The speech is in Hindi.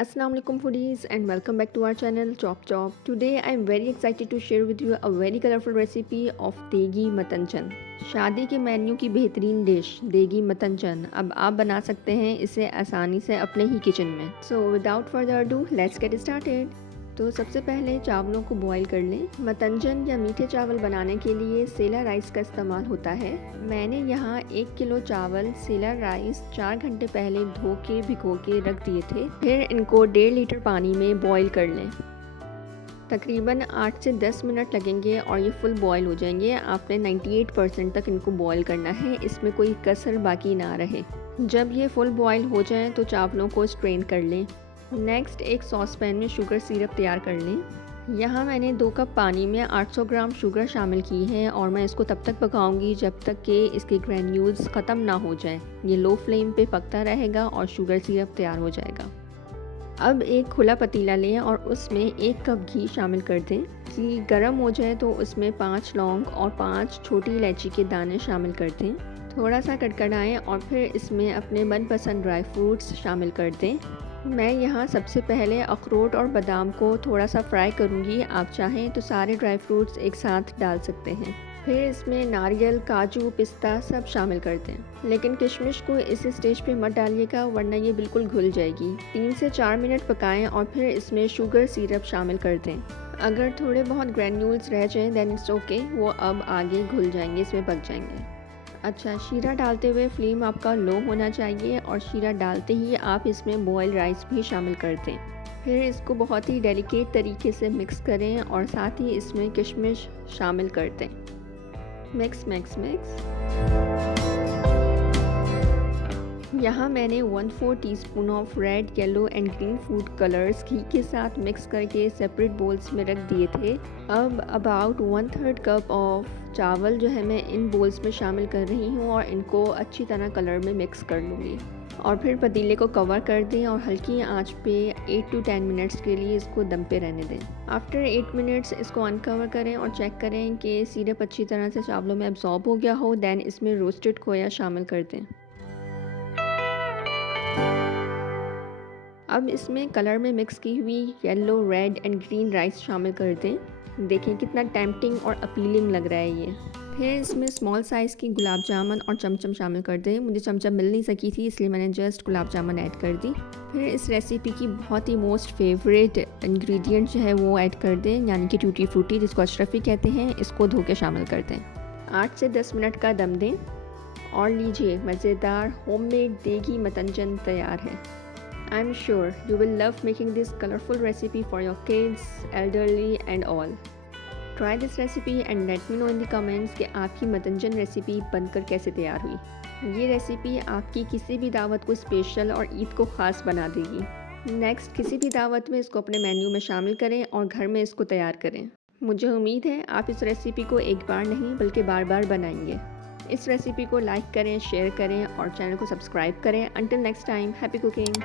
Assalamu alaikum foodies and welcome back to our channel Chop Chop. Today I am very excited to share with you a very colorful recipe of देगी मटन चन। शादी के मेन्यू की बेहतरीन डिश देगी मटन चन अब आप बना सकते हैं इसे आसानी से अपने ही किचन में। So without further ado let's get started. तो सबसे पहले चावलों को बॉईल कर लें। मतंजन या मीठे चावल बनाने के लिए सेला राइस का इस्तेमाल होता है। मैंने यहाँ 1 किलो चावल सेला राइस 4 घंटे पहले धो के भिगो के रख दिए थे। फिर इनको 1.5 लीटर पानी में बॉईल कर लें। तकरीबन 8 से 10 मिनट लगेंगे और ये फुल बॉईल हो जाएंगे। आपने 98% तक इनको बॉईल करना है, इसमें कोई कसर बाकी ना रहे। जब ये फुल बॉईल हो जाए तो चावलों को स्ट्रेन कर लें। नेक्स्ट एक सॉस पैन में शुगर सिरप तैयार कर लें। यहाँ मैंने 2 कप पानी में 800 ग्राम शुगर शामिल की है और मैं इसको तब तक पकाऊंगी जब तक कि इसके ग्रैन्यूल्स ख़त्म ना हो जाए। ये लो फ्लेम पे पकता रहेगा और शुगर सिरप तैयार हो जाएगा। अब एक खुला पतीला लें और उसमें 1 कप घी शामिल कर दें। घी गर्म हो जाए तो उसमें 5 लौंग और 5 छोटी इलायची के दाने शामिल कर दें। थोड़ा सा कड़कड़ाएं और फिर इसमें अपने मनपसंद ड्राई फ्रूट्स शामिल कर दें। मैं यहाँ सबसे पहले अखरोट और बादाम को थोड़ा सा फ्राई करूँगी। आप चाहें तो सारे ड्राई फ्रूट्स एक साथ डाल सकते हैं। फिर इसमें नारियल, काजू, पिस्ता सब शामिल कर दें, लेकिन किशमिश को इस स्टेज पे मत डालिएगा वरना ये बिल्कुल घुल जाएगी। 3 से 4 मिनट पकाएं और फिर इसमें शुगर सिरप शामिल कर दें। अगर थोड़े बहुत ग्रैन्यूल्स रह जाएं दैन इट्स ओके, वो अब आगे घुल जाएंगे, इसमें पक जाएंगे। अच्छा, शीरा डालते हुए फ्लेम आपका लो होना चाहिए और शीरा डालते ही आप इसमें बॉयल राइस भी शामिल कर दें। फिर इसको बहुत ही डेलिकेट तरीके से मिक्स करें और साथ ही इसमें किशमिश शामिल कर दें। Mix mix mix. यहाँ मैंने 1/4 teaspoon of red, yellow and green food colours घी के साथ मिक्स करके सेपरेट बोल्स में रख दिए थे। अब अबाउट 1/3 कप ऑफ चावल जो है मैं इन बोल्स में शामिल कर रही हूँ और इनको अच्छी तरह कलर में मिक्स कर लूँगी। और फिर पतीले को कवर कर दें और हल्की आंच पे 8 to 10 मिनट्स के लिए इसको दम पे रहने दें। आफ्टर 8 मिनट्स इसको अनकवर करें और चेक करें कि सिरप अच्छी तरह से चावलों में एब्जॉर्ब हो गया हो। दैन इसमें रोस्टेड खोया शामिल कर दें। अब इसमें कलर में मिक्स की हुई yellow, red and green rice शामिल कर दें। देखें कितना टेम्पटिंग और अपीलिंग लग रहा है ये। फिर इसमें स्मॉल साइज़ की गुलाब जामुन और चमचम शामिल कर दें। मुझे चमचम मिल नहीं सकी थी इसलिए मैंने जस्ट गुलाब जामुन ऐड कर दी। फिर इस रेसिपी की बहुत ही मोस्ट फेवरेट इंग्रेडिएंट जो है वो ऐड कर दें, यानी कि टूटी फ्रूटी जिसको अशरफी कहते हैं, इसको धो के शामिल कर दें। 8 से 10 मिनट का दम दें और लीजिए मज़ेदार होममेड देगी मटन तैयार है। I'm sure you will love making this colorful recipe for your kids, elderly and all. Try this recipe and let me know in the comments कि आपकी मतंजन रेसिपी बनकर कैसे तैयार हुई। ये रेसिपी आपकी किसी भी दावत को स्पेशल और ईद को ख़ास बना देगी। नेक्स्ट किसी भी दावत में इसको अपने मेन्यू में शामिल करें और घर में इसको तैयार करें। मुझे उम्मीद है आप इस रेसिपी को एक बार नहीं बल्कि बार बार बनाएंगे। इस रेसिपी को लाइक करें, शेयर करें और चैनल को सब्सक्राइब करें। Until next time, happy cooking!